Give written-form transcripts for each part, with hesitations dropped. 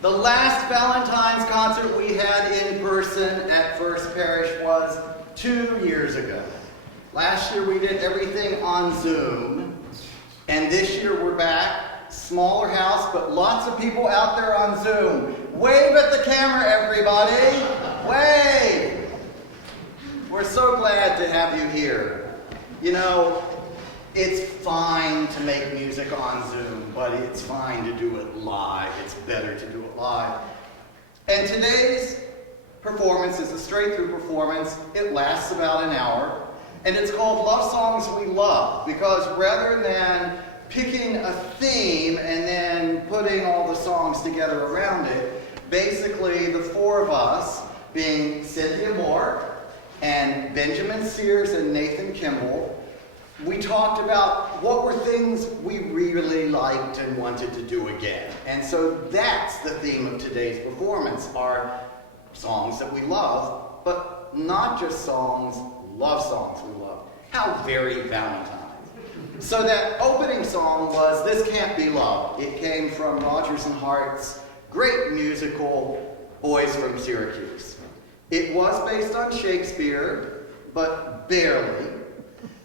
The last Valentine's concert we had in person at First Parish was 2 years ago. Last year we did everything on Zoom, and this year we're back. Smaller house, but lots of people out there on Zoom. Wave at the camera, everybody. Wave. We're so glad to have you here. You know, it's fine to make music on Zoom, but it's fine to do it live. It's better to do it live. And today's performance is a straight-through performance. It lasts about an hour, and it's called Love Songs We Love, because rather than picking a theme and then putting all the songs together around it, basically the four of us, being Cynthia Moore and Benjamin Sears and Nathan Kimball, we talked about what were things we really liked and wanted to do again. And so that's the theme of today's performance, are songs that we love, but not just songs, love songs we love. How very Valentine. So that opening song was This Can't Be Love. It came from Rodgers and Hart's great musical, Boys from Syracuse. It was based on Shakespeare, but barely.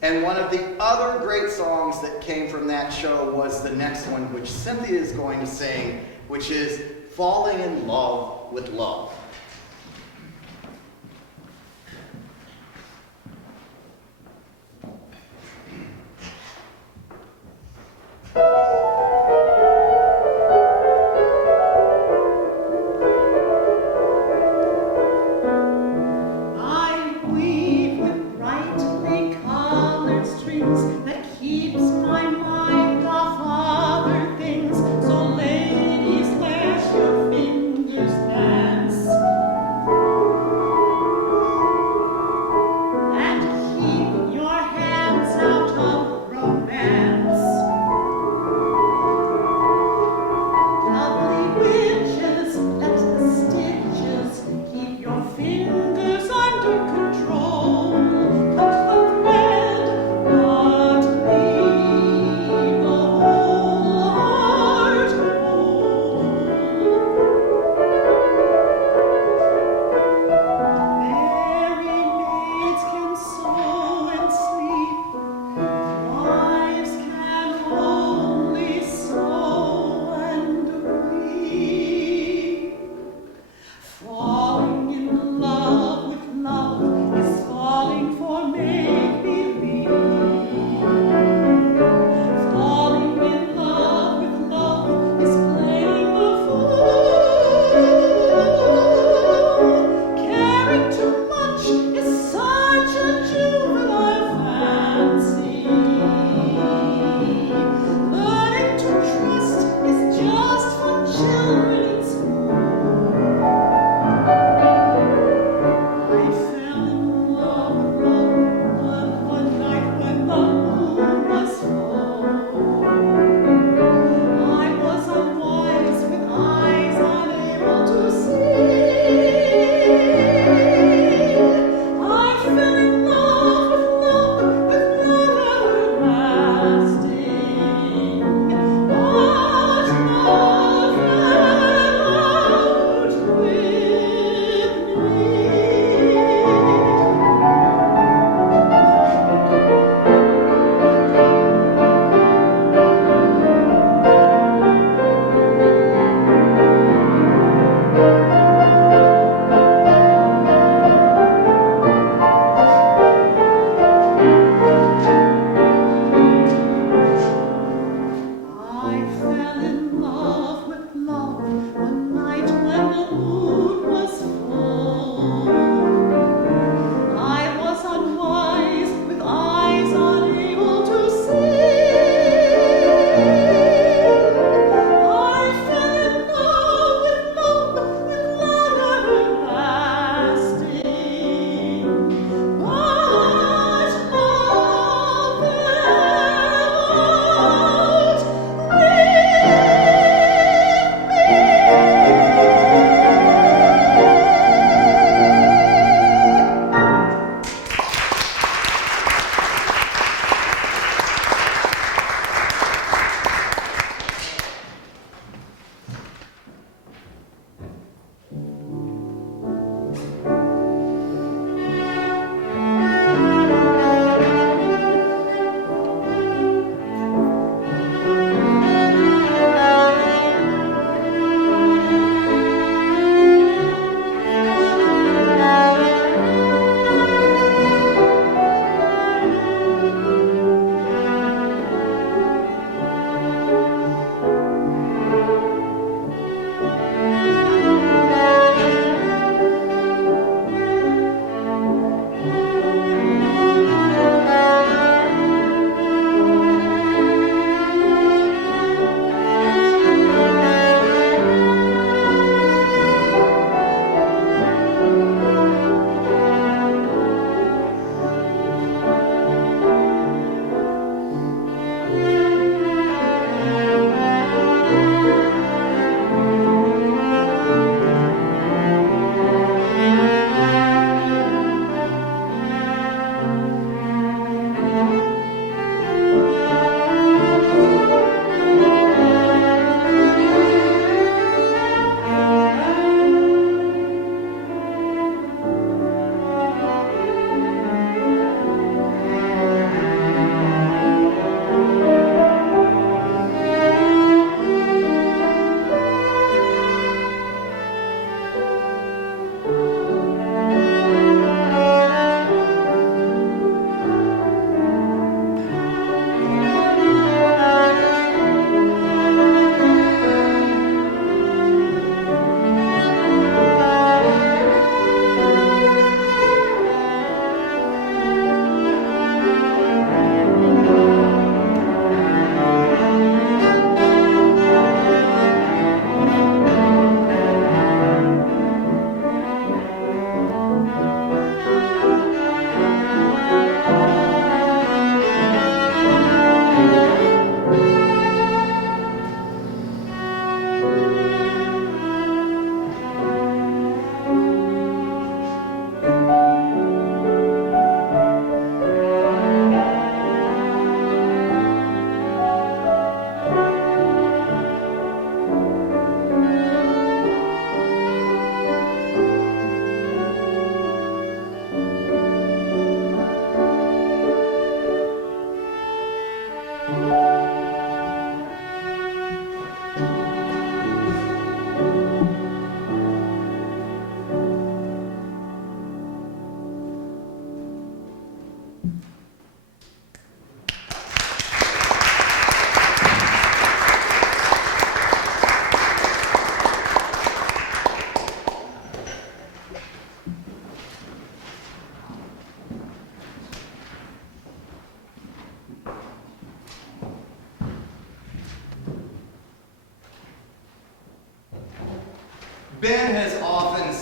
And one of the other great songs that came from that show was the next one, which Cynthia is going to sing, which is Falling in Love with Love. Ladies, let your fingers dance.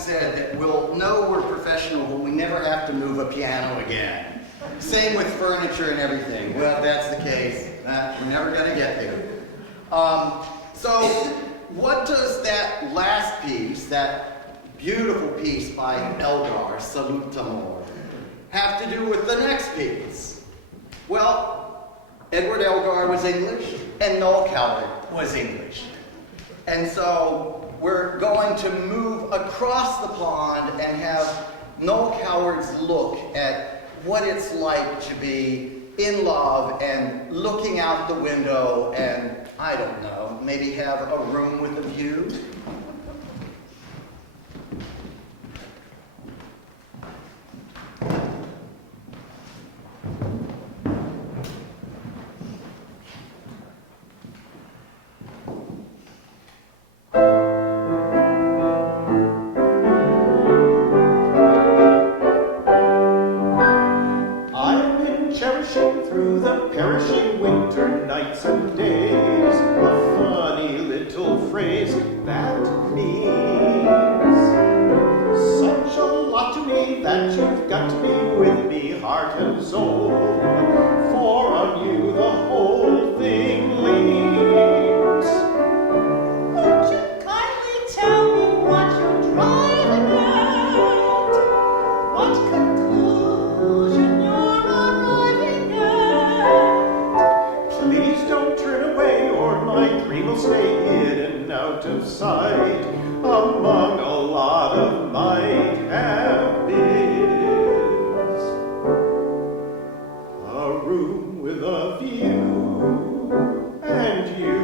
said that we'll know we're professional when we never have to move a piano again. Same with furniture and everything. Well, if that's the case, we're never going to get there. So what does that last piece, that beautiful piece by Elgar, Salute d'Amour, have to do with the next piece? Well, Edward Elgar was English, and Noel Coward was English. And so we're going to move across the pond and have Noel Coward's look at what it's like to be in love and looking out the window and, I don't know, maybe have a room with a view. Through the perishing winter nights and days, a funny little phrase that means such a lot to me that you've got to be with me heart and soul, for on you the whole thing leans. Would you kindly tell me what you're driving at? What conclusion you're arriving at? Please don't turn away, or my dream will stay in and out of sight among a lot of might have beens. A room with a view, and you,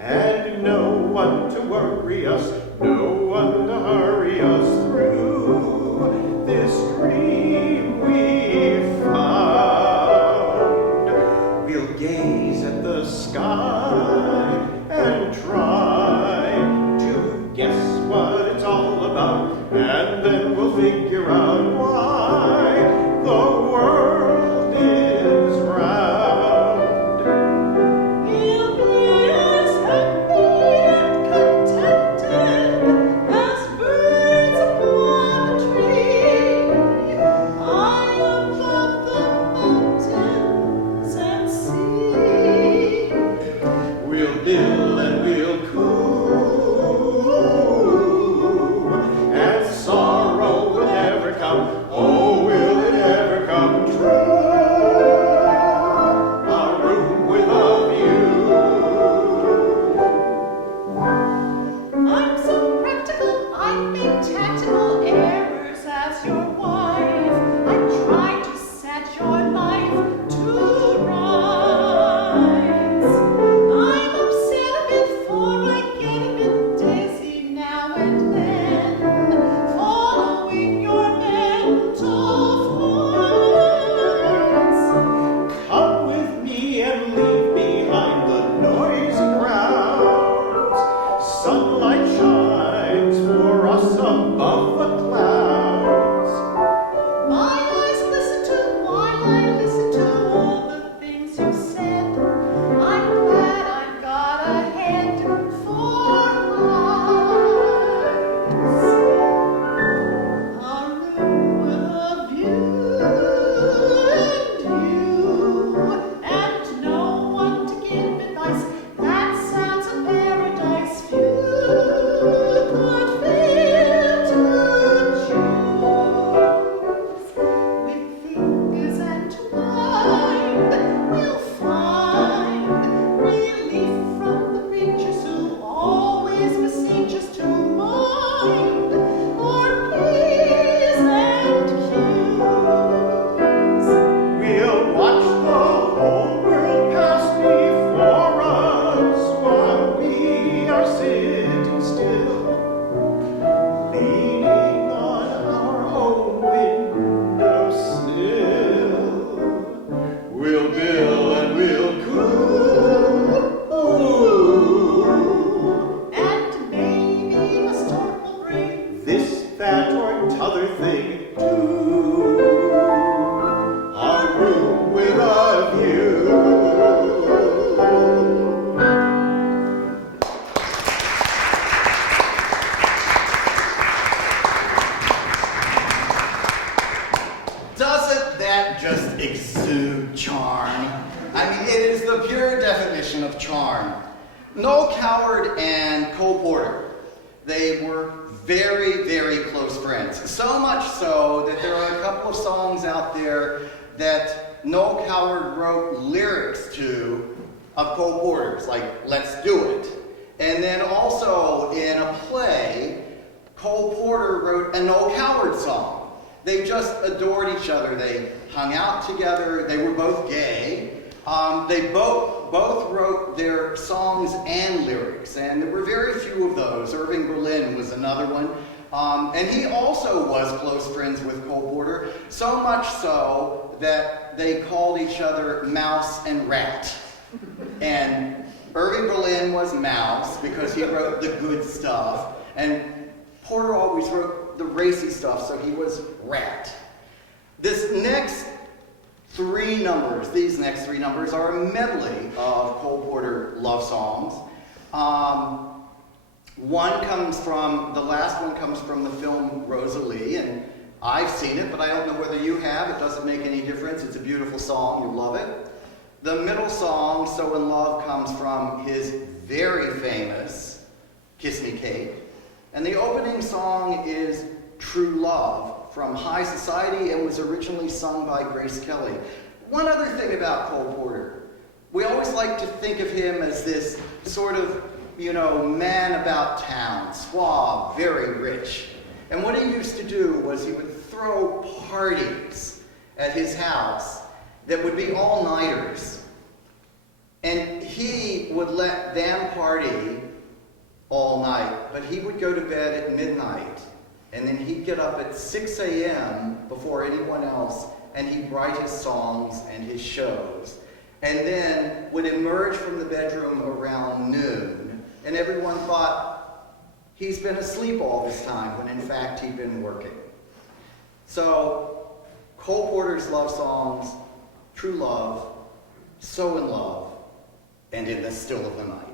and no one to worry us, no one to hurry us through this dream we found. We'll gaze at the sky and try to guess what it's all about, and then we'll figure out why the world is round. We'll be as happy and contented as birds upon a tree, high above the mountains and sea. We'll dill and we'll coo, and sorrow will never come just exude charm. I mean, it is the pure definition of charm. Noel Coward and Cole Porter, they were very, very close friends. So much so that there are a couple of songs out there that Noel Coward wrote lyrics to of Cole Porter's, like Let's Do It. And then also in a play, Cole Porter wrote a Noel Coward song. They just adored each other. They hung out together. They were both gay. They both wrote their songs and lyrics, and there were very few of those. Irving Berlin was another one. And he also was close friends with Cole Porter, so much so that they called each other Mouse and Rat. And Irving Berlin was Mouse because he wrote the good stuff, and Porter always wrote the racy stuff, so he was Rat. These next three numbers are a medley of Cole Porter love songs. The last one comes from the film Rosalie, and I've seen it, but I don't know whether you have. It doesn't make any difference. It's a beautiful song. You'll love it. The middle song, So in Love, comes from his very famous Kiss Me Kate. And the opening song is True Love from High Society and was originally sung by Grace Kelly. One other thing about Cole Porter. We always like to think of him as this sort of, man about town, suave, very rich. And what he used to do was he would throw parties at his house that would be all-nighters. And he would let them party all night, but he would go to bed at midnight, and then he'd get up at 6 a.m. before anyone else, and he'd write his songs and his shows, and then would emerge from the bedroom around noon, and everyone thought he's been asleep all this time, when in fact he'd been working. So, Cole Porter's love songs, True Love, So in Love, and In the Still of the Night.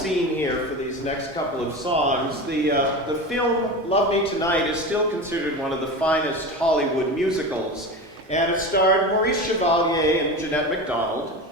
scene here for these next couple of songs. The film Love Me Tonight is still considered one of the finest Hollywood musicals, and it starred Maurice Chevalier and Jeanette MacDonald.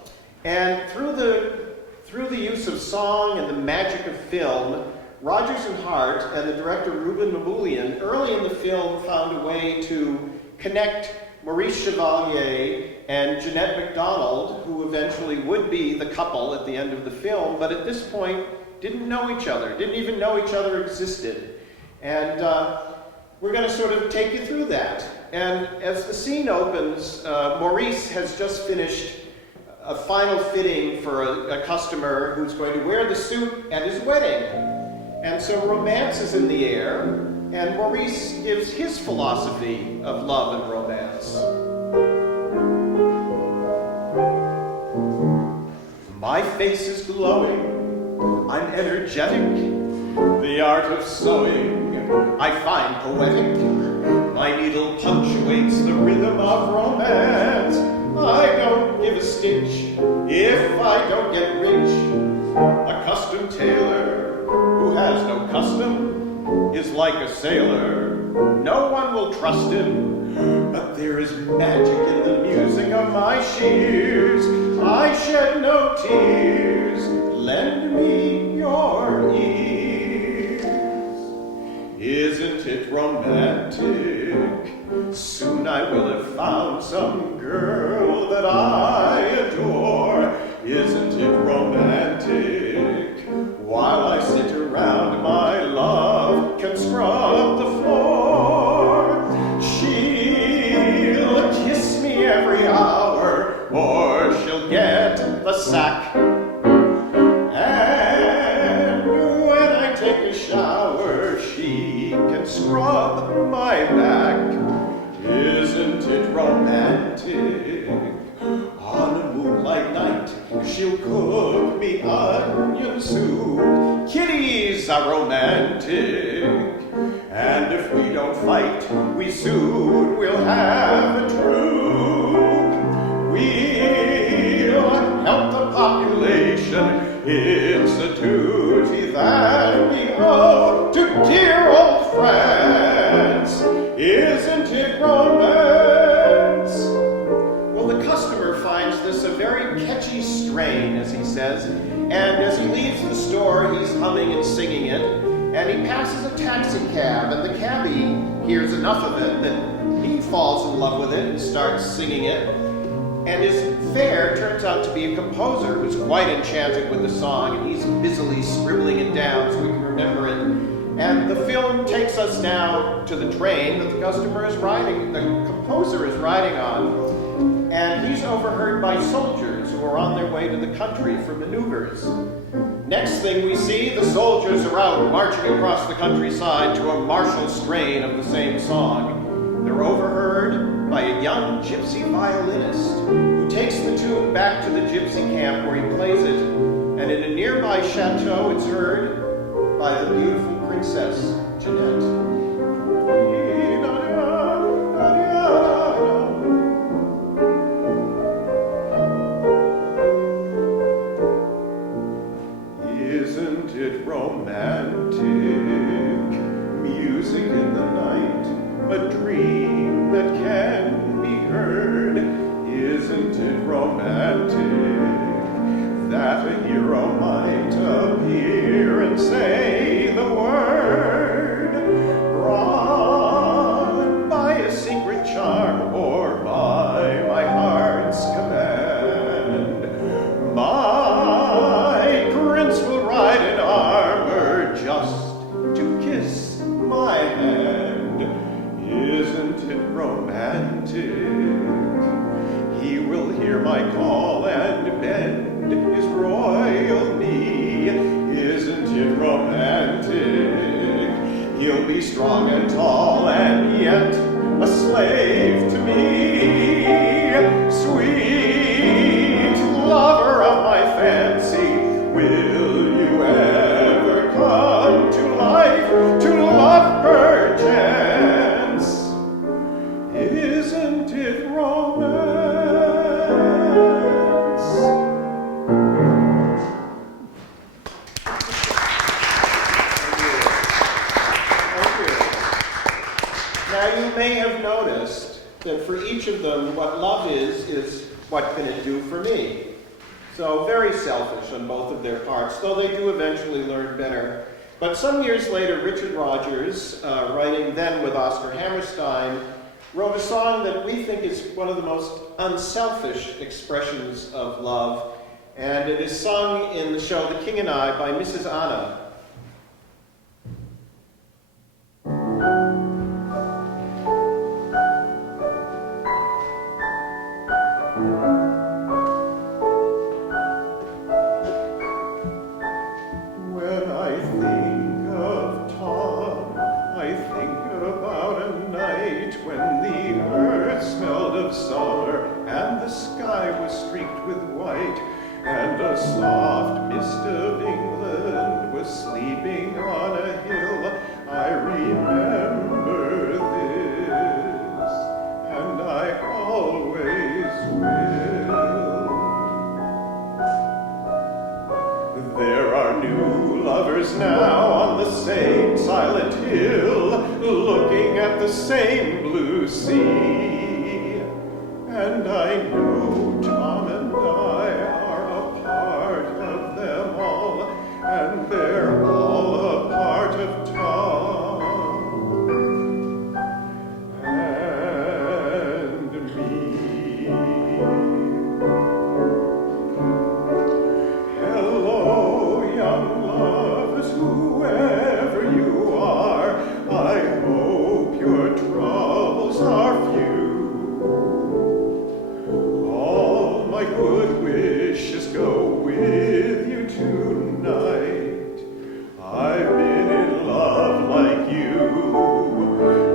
And through the use of song and the magic of film, Rodgers and Hart and the director Ruben Mamoulian early in the film found a way to connect Maurice Chevalier and Jeanette MacDonald, who eventually would be the couple at the end of the film, but at this point didn't know each other, didn't even know each other existed. And we're going to sort of take you through that. And as the scene opens, Maurice has just finished a final fitting for a customer who's going to wear the suit at his wedding. And so romance is in the air, and Maurice gives his philosophy of love and romance. My face is glowing, I'm energetic, the art of sewing I find poetic. My needle punctuates the rhythm of romance. I don't give a stitch if I don't get rich. A custom tailor who has no custom is like a sailor. No one will trust him, but there is magic in the music of my shears. I shed no tears, lend me your ears. Isn't it romantic? Soon I will have found some girl that I adore. Isn't it romantic? While I sit around, my love can scrub the floor. She'll kiss me every hour, or she'll get the sack. And when I take a shower, she can scrub my back. Isn't it romantic? On a moonlight night, she'll cook me onion soup. Kitties are romantic, and if we don't fight, we soon will have a troop. We'll help the population. It's a duty that we owe to dear old France. Isn't it romance? Well, the customer finds this a very catchy strain, as he says, and as he leaves the store, he's humming and singing it, and he passes a taxi cab, and the cabbie hears enough of it that he falls in love with it and starts singing it, and his fare turns out to be a composer who's quite enchanted with the song, and he's busily scribbling it down so we can remember it. And the film takes us now to the train that the customer is riding, the composer is riding on, and he's overheard by soldiers who are on their way to the country for maneuvers. Next thing we see, the soldiers are out marching across the countryside to a martial strain of the same song. They're overheard by a young gypsy violinist who takes the tune back to the gypsy camp where he plays it, and in a nearby chateau it's heard by the beautiful Princess Jeanette. Isn't it romantic? Music in the night, a dream that can be heard. Isn't it romantic that a hero might appear and say the word, brought by a secret charm or by my heart's command? My prince will ride in armor just to kiss my hand. Isn't it romantic? He will hear my call and bend his royal knee. Isn't it romantic? He'll be strong and tall and yet a slave to me. Sweet lover of my fancy, will you ever come to life to love perchance? Isn't it romance? Now you may have noticed that for each of them, what love is what can it do for me? So very selfish on both of their parts, though they do eventually learn better. But some years later, Richard Rodgers, writing then with Oscar Hammerstein, wrote a song that we think is one of the most unselfish expressions of love, and it is sung in the show The King and I by Mrs. Anna. When I think of Tom, I think about a night when the earth smelled of summer and the sky was streaked with white, and a soft mist of England was sleeping on a hill. I remember this, and I always will. There are new lovers now on the same silent hill, looking at the same blue sea. And I know Tom and I are a part of them all, and they're all a part of Tom and me. Hello, young lovers, whoever you are, I hope your troubles are few. All my good wishes go with you tonight. I've been in love like you.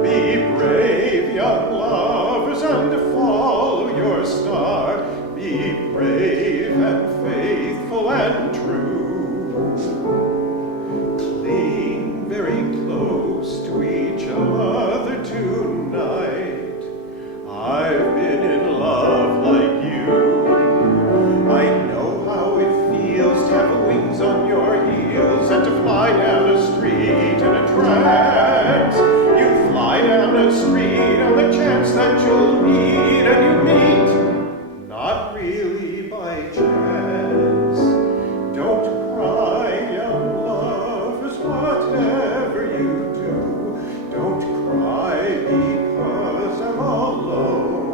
Be brave, young lovers, and follow your star. Be brave and faithful and true. Cling very close to each other tonight. I've been in love like you. I know how it feels to have wings on your heels and to fly down a street in a trance. You fly down a street on the chance that you'll meet, and you meet, not really by chance. Don't cry, young lovers, whatever you do. Don't cry because I'm alone.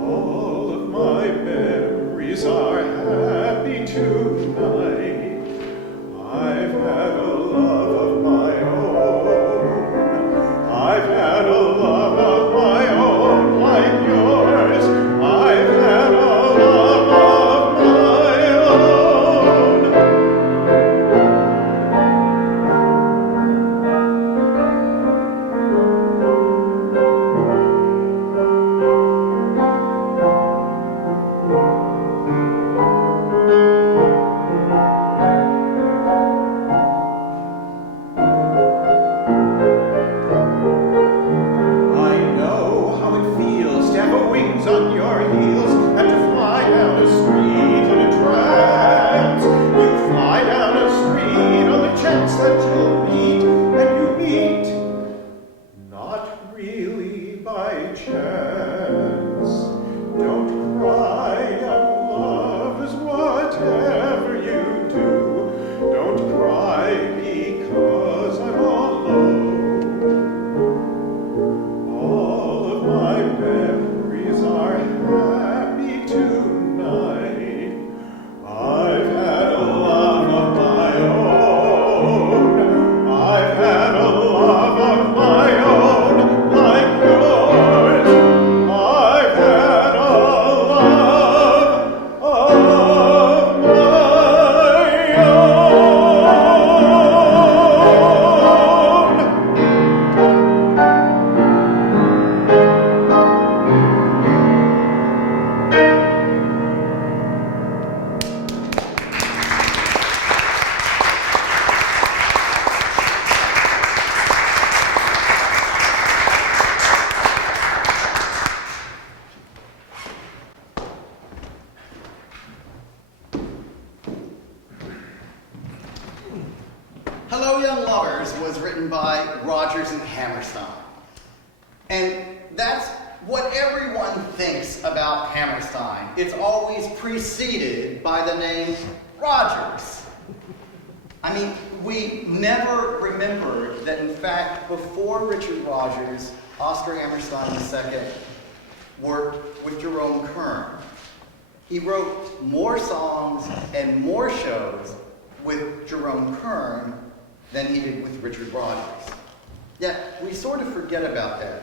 All of my memories are happy tonight. I've had a love of my own. I've had a love of my own. Hello, Young Lovers was written by Rodgers and Hammerstein. And that's what everyone thinks about Hammerstein. It's always preceded by the name Rodgers. I mean, we never remembered that, in fact, before Richard Rodgers, Oscar Hammerstein II worked with Jerome Kern. He wrote more songs and more shows with Jerome Kern than he did with Richard Rodgers. Yet, we sort of forget about that.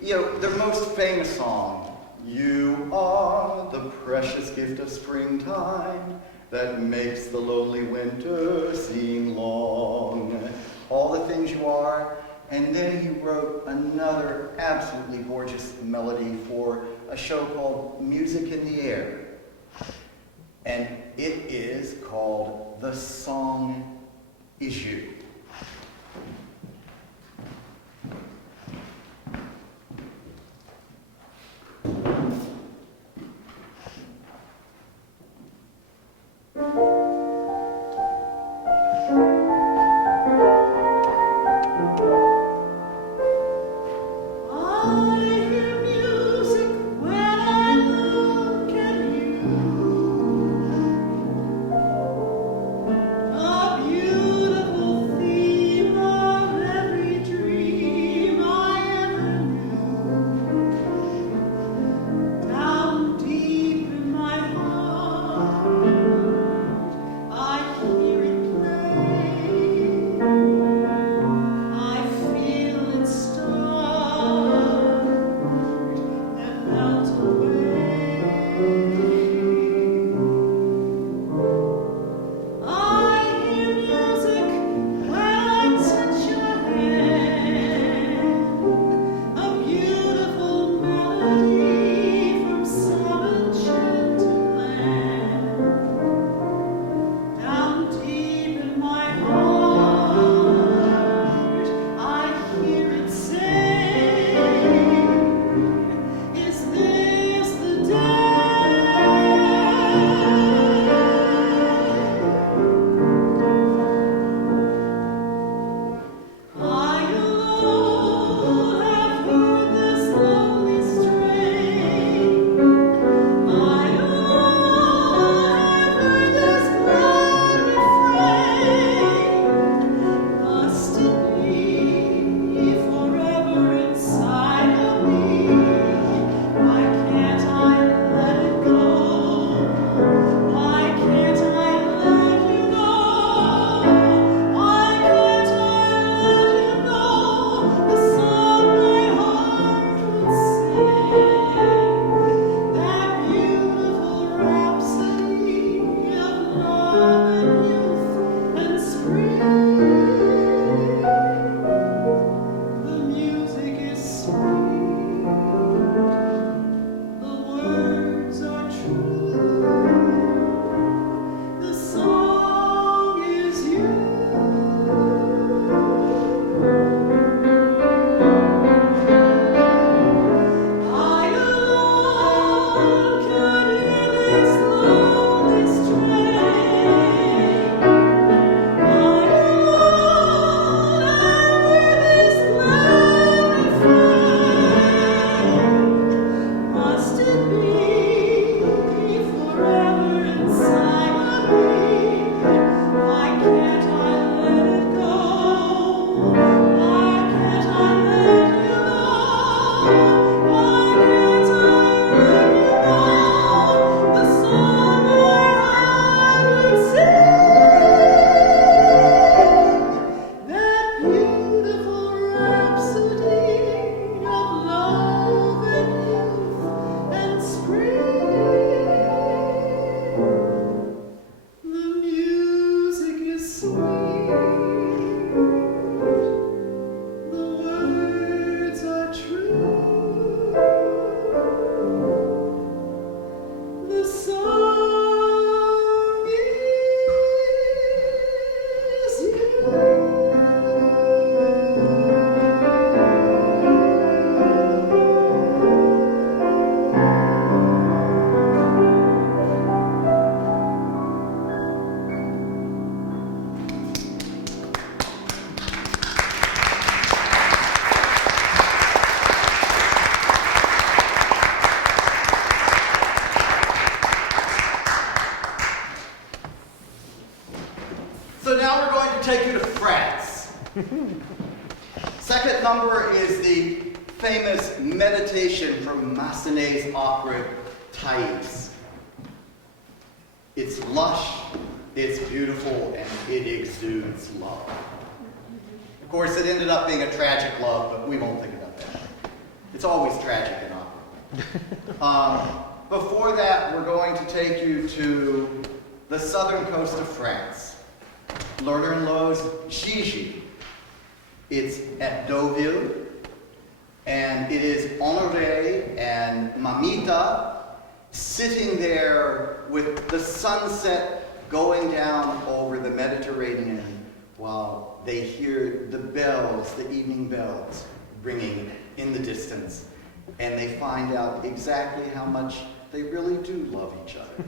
You know, their most famous song, "You are the precious gift of springtime that makes the lonely winter seem long. All the things you are." And then he wrote another absolutely gorgeous melody for a show called Music in the Air. And it is called The Song Is You. Beautiful So now we're going to take you to France. Second number is the famous meditation from Massenet's opera Thais. It's lush, it's beautiful, and it exudes love. Of course, it ended up being a tragic love, but we won't think about that. It's always tragic in opera. Before that, we're going to take you to the southern coast of France. Lerner and Lowe's Gigi. It's at Deauville, and it is Honoré and Mamita sitting there with the sunset going down over the Mediterranean while they hear the bells, the evening bells, ringing in the distance, and they find out exactly how much they really do love each other.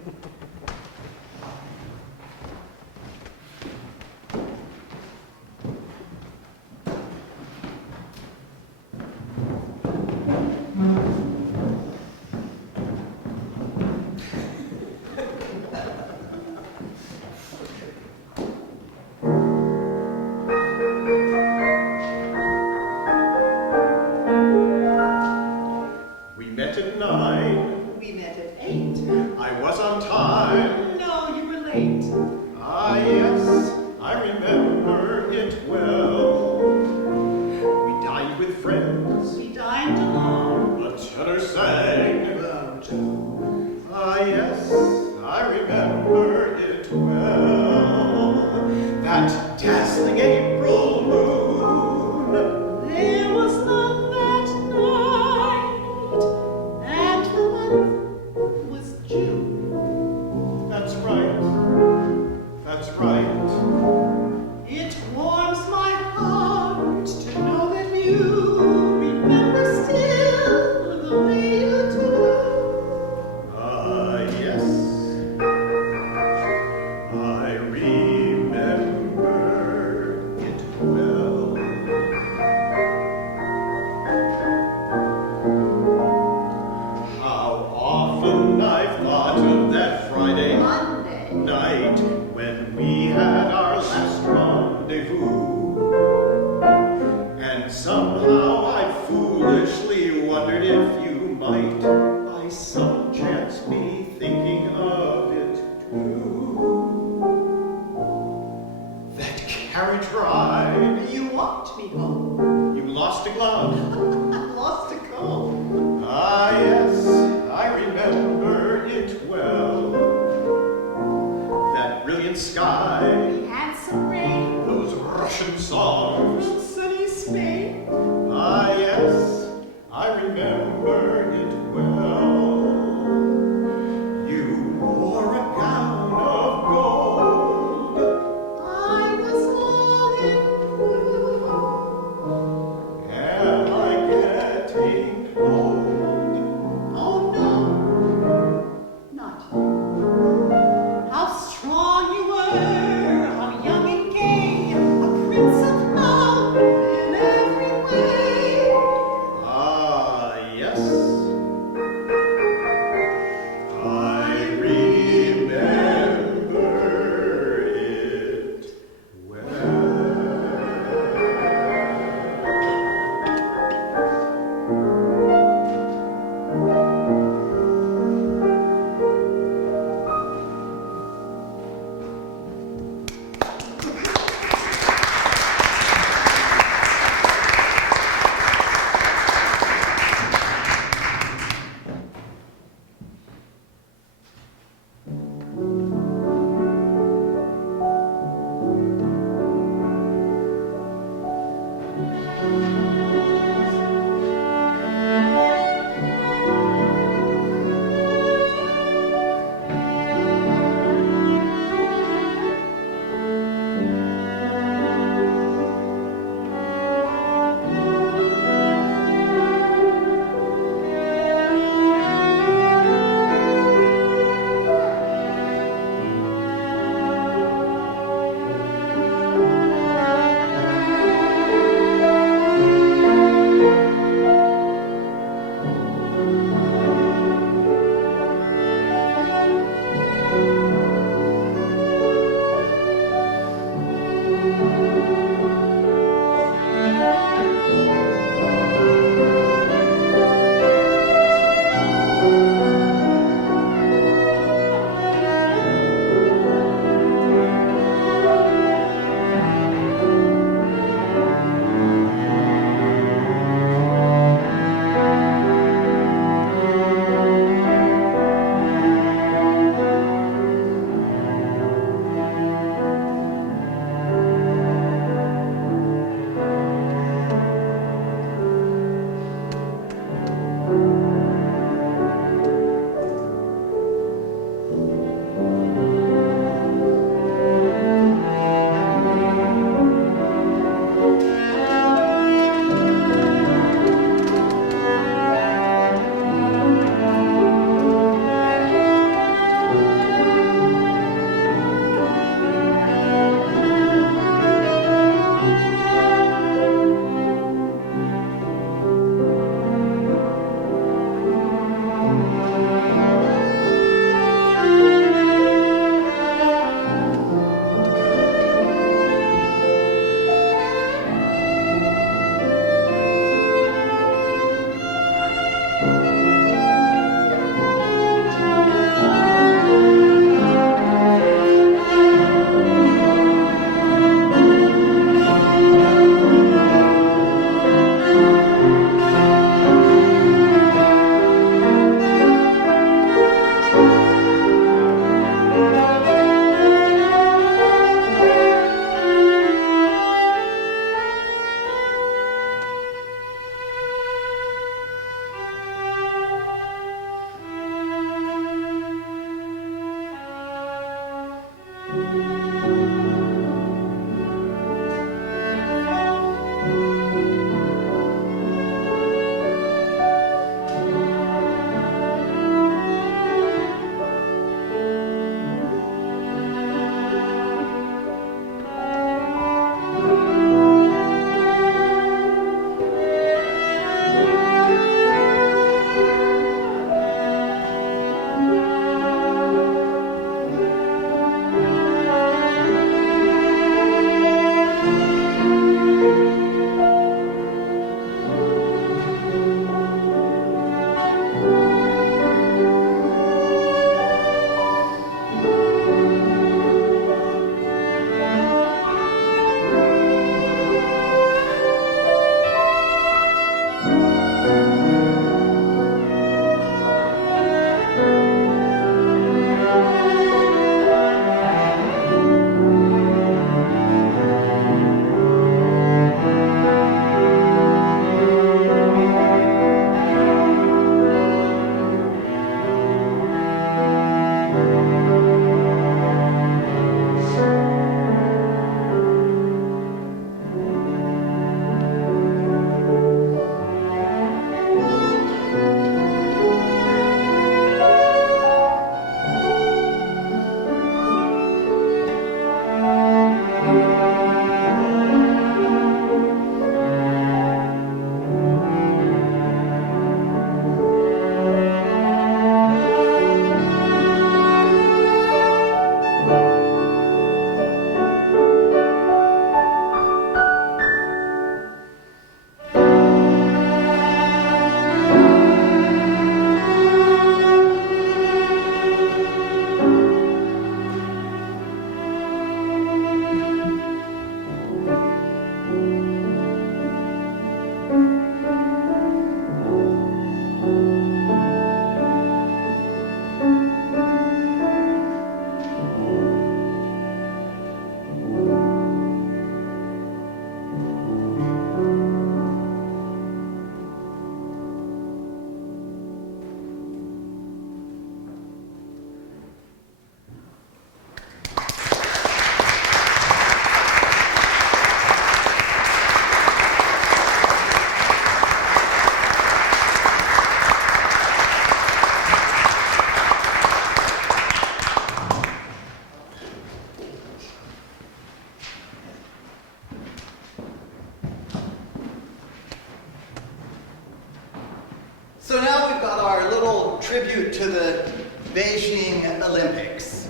We met at 9. We met at 8. I was on time. No, you were late. Ah, yes, I remember it well. We dined with friends. We dined alone. A tenor sang. Ah, yes, I remember it well. That dazzling April moon. There was none that night, and the month was June. That's right. That's right. It warms my heart to know that you remember still the way you do. Ah, yes. I remember it well. How often I've thought of that Friday Monday. night when we had our last rendezvous. And somehow I foolishly wondered if you might by some chance be thinking of it too. That carriage ride, You walked me home. you lost a glove. I lost a comb. Ah, yes, I remember it well. That brilliant sky, We had some rain those Russian songs. from sunny Spain. Ah, yes, I remember it well. You wore a gown of gold. I was all in So now we've got our little tribute to the Beijing Olympics.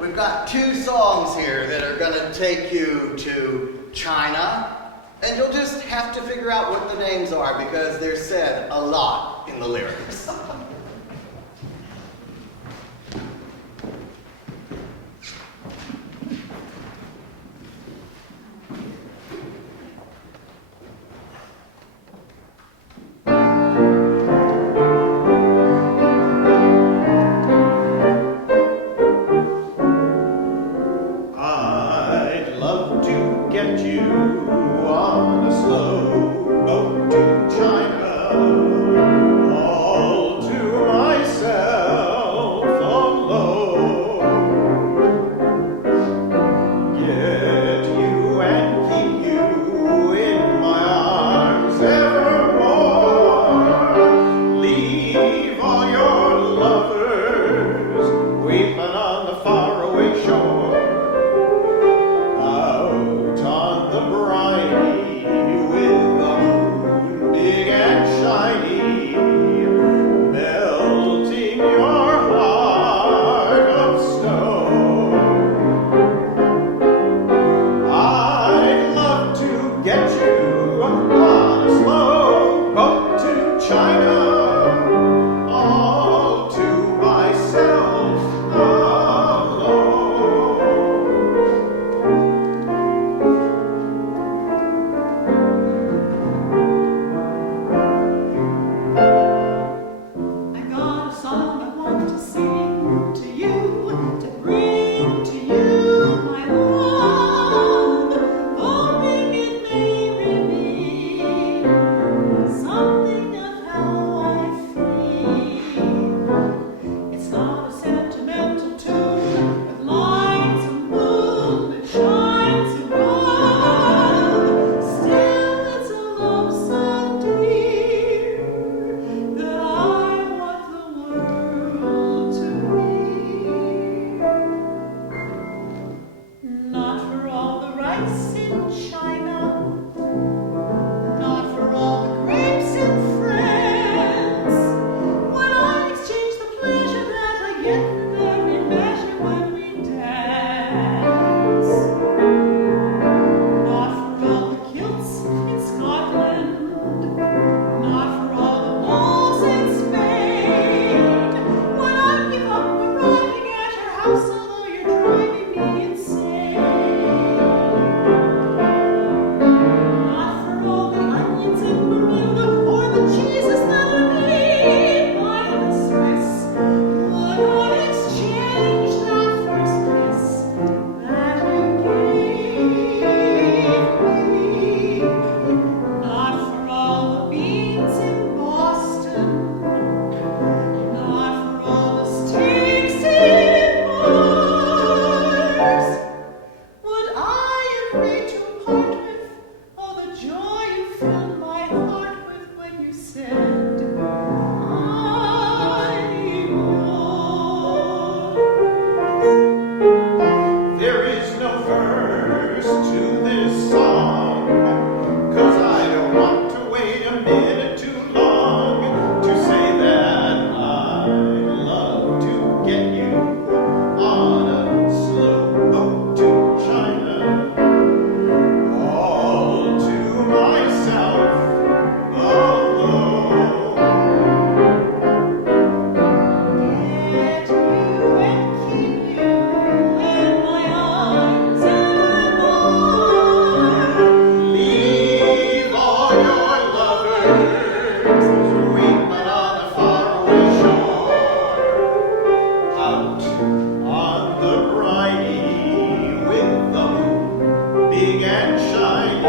We've got 2 songs here that are going to take you to China, and you'll just have to figure out what the names are because they're said a lot in the lyrics. Although you're driving me insane. big and shiny,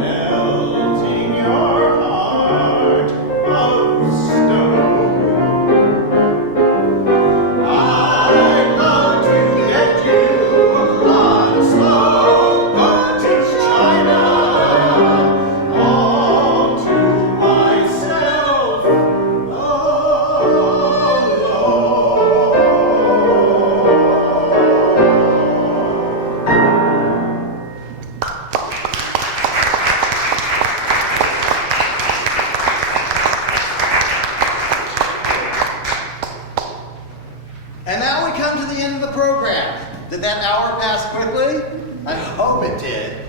melting your heart of stone. I'd love to get you on a slow vintage china, all to myself And now we come to the end of the program. Did that hour pass quickly? I hope it did.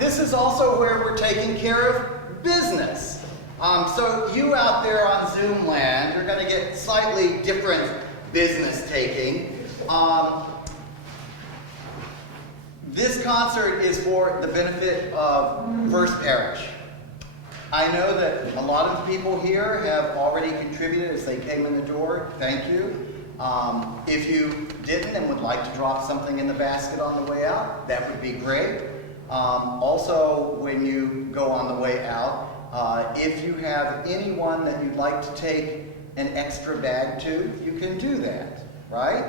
This is also where we're taking care of business. So you out there on Zoom land, you're going to get slightly different business taking. This concert is for the benefit of First Parish. I know that a lot of the people here have already contributed as they came in the door. Thank you. If you didn't and would like to drop something in the basket on the way out, that would be great. Also, when you go on the way out, if you have anyone that you'd like to take an extra bag to, you can do that, right?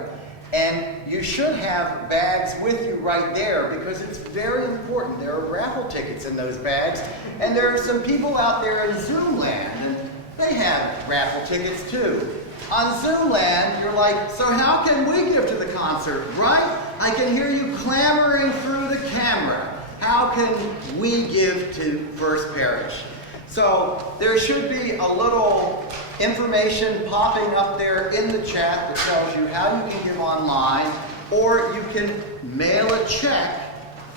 And you should have bags with you right there because it's very important. There are raffle tickets in those bags, and there are some people out there in Zoom land, and they have raffle tickets too. On Zoom land, you're like, so how can we give to the concert, right? I can hear you clamoring through the camera. How can we give to First Parish? So there should be a little information popping up there in the chat that tells you how you can give online, or you can mail a check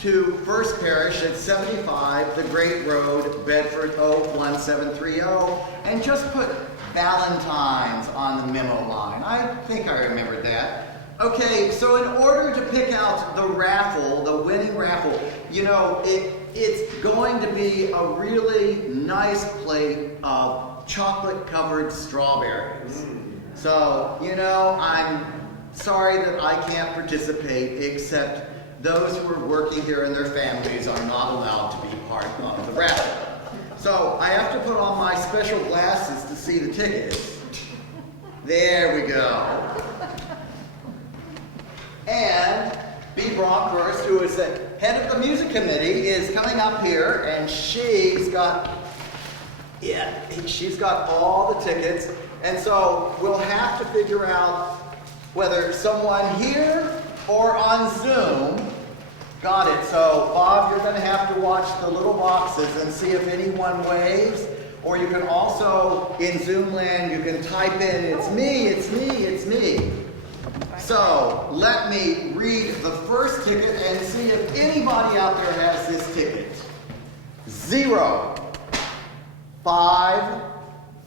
to First Parish at 75 The Great Road, Bedford 01730, and just put Valentine's on the memo line. I think I remembered that. Okay, so in order to pick out the raffle, the winning raffle, you know, it's going to be a really nice plate of chocolate-covered strawberries. So, you know, I'm sorry that I can't participate, except those who are working here and their families are not allowed to be part of the raffle. So I have to put on my special glasses to see the tickets. There we go. And B. Bronkhurst, who is the head of the music committee, is coming up here, and she's got all the tickets. And so we'll have to figure out whether someone here or on Zoom got it. So Bob, you're going to have to watch the little boxes and see if anyone waves. Or you can also, in Zoom land, you can type in, it's me, it's me, it's me. So let me read the first ticket and see if anybody out there has this ticket. 0, 5,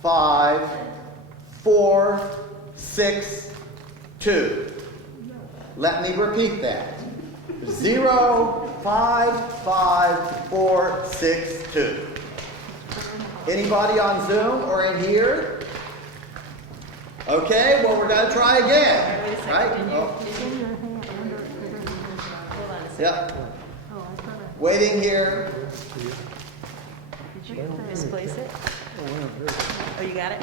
5, 4, 6, 2. Let me repeat that. 0, 5, 5, 4, 6, 2. Anybody on Zoom or in here? Okay, well, we're going to try again. Right? Hold on a second. Yep. Waiting here. Did you misplace it? Oh, you got it?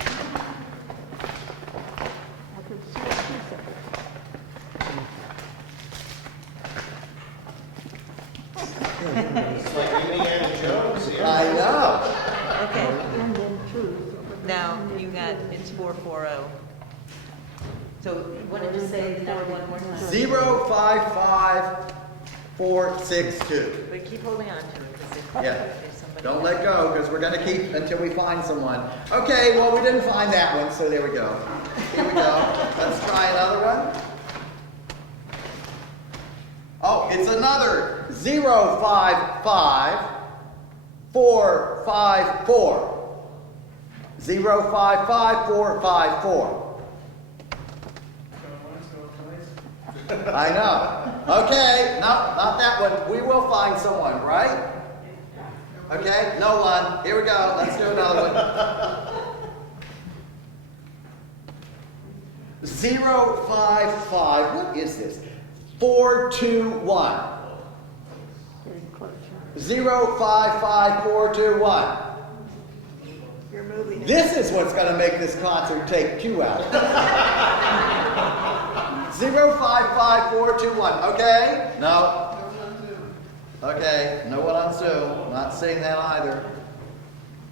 It's like Indiana Jones here. I know. Okay. Now, you got, it's 440. So, what did you say, the number one more time? 0, 5, 5, 4, 6, 2. But keep holding on to it, because Yeah. if somebody... Don't let go, because we're going to keep until we find someone. Okay, well, we didn't find that one, so there we go. Here we go. Let's try another one. Oh, it's another 0, 5, 5, 4, 5, 4. 0, 5, 5, 4, 5, 4. I know. Okay, no, not that one. We will find someone, right? Okay, no one. Here we go. Let's do another one. 0, 5, 5. What is this? 4, 2, 1. 055421. You're moving it. This is what's going to make this concert take Q out. 055421. Okay? No. Okay, no one on Zoom. Not saying that either.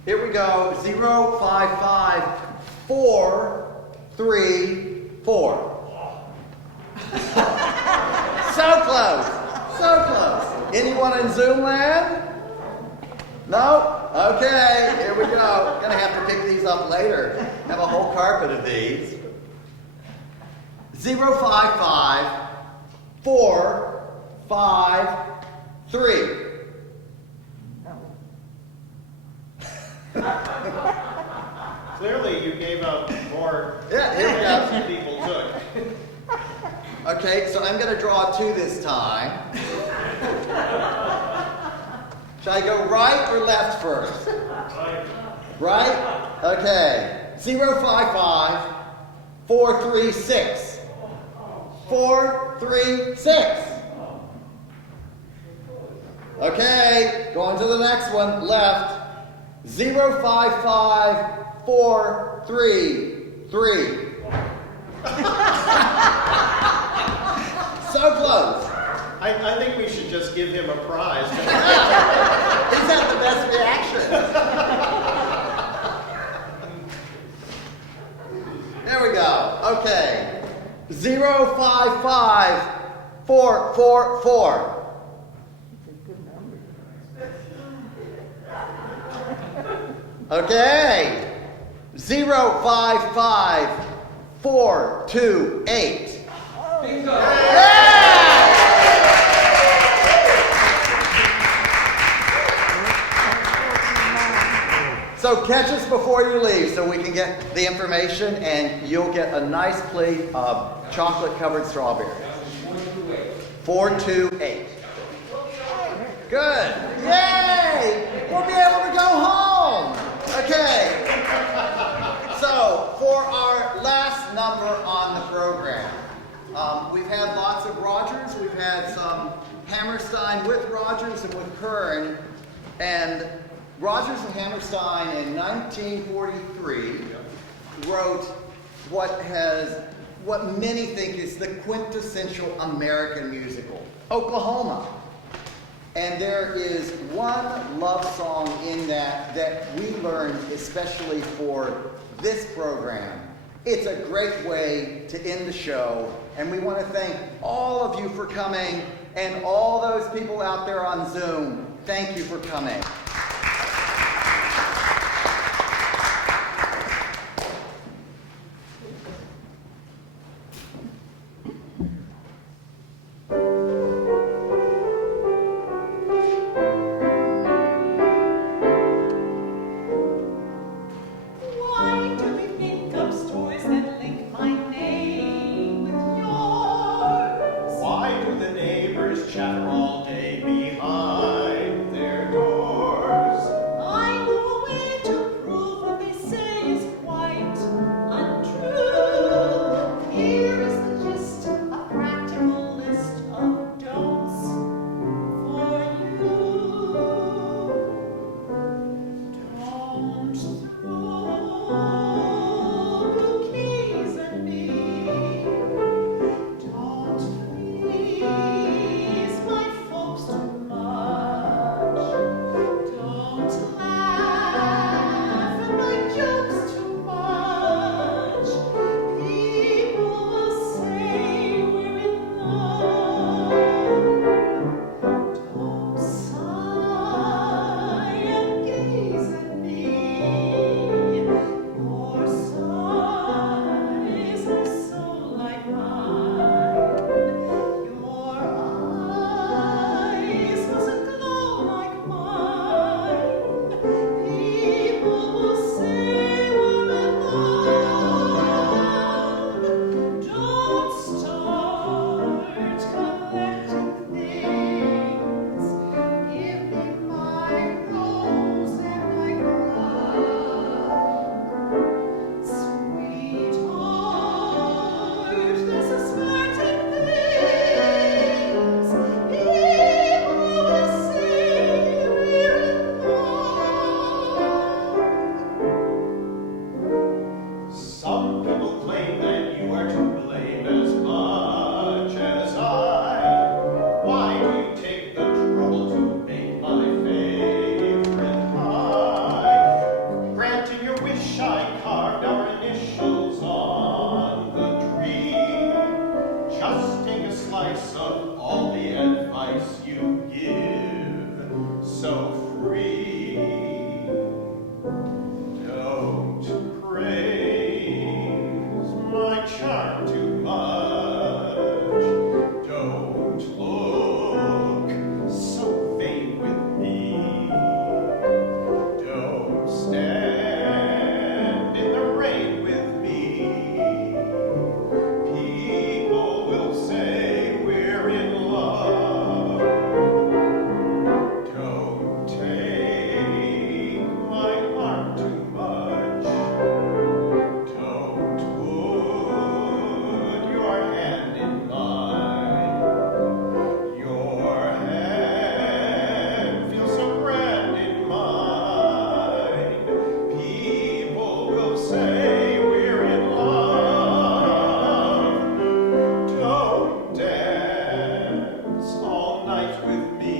Here we go. 055434. So close. So close. Anyone in Zoom land? No? Okay, here we go. Gonna have to pick these up later. Have a whole carpet of these. 055453. Clearly, you gave out more Yeah, here we go. than people took. Okay, so I'm gonna draw two this time. Should I go right or left first? Right? Okay. 055436. 436. Okay, going to the next one, left. 055433. So close. I think we should just give him a prize. He's had the best reaction. There we go. Okay. 055444. Okay. 055428. Bingo! So catch us before you leave so we can get the information and you'll get a nice plate of chocolate-covered strawberries. 428. Good. Yay! We'll be able to go home. Okay. So for our last number on the program, we've had lots of Rogers. We've had some Hammerstein with Rogers and with Kern. And Rogers and Hammerstein in 1943 wrote what many think is the quintessential American musical, Oklahoma. And there is one love song in that we learned especially for this program. It's a great way to end the show, and we want to thank all of you for coming, and all those people out there on Zoom, thank you for coming. Why do we think up stories that link my name with yours? Why do the neighbors chatter all day behind their doors? I move away to prove what they say is quite untrue. Here is the gist, a practical list of don'ts for you. Don't throw bouquets at me. Don't freeze my kiss you give so free. Don't praise my charm too much. Don't look so vain with me. Don't stand in the rain with me. People will say we're in love. Don't take my arm too much. Don't put your hand in mine. Your hand feels so grand in mine. People will say we're in love. Don't dance all night with me.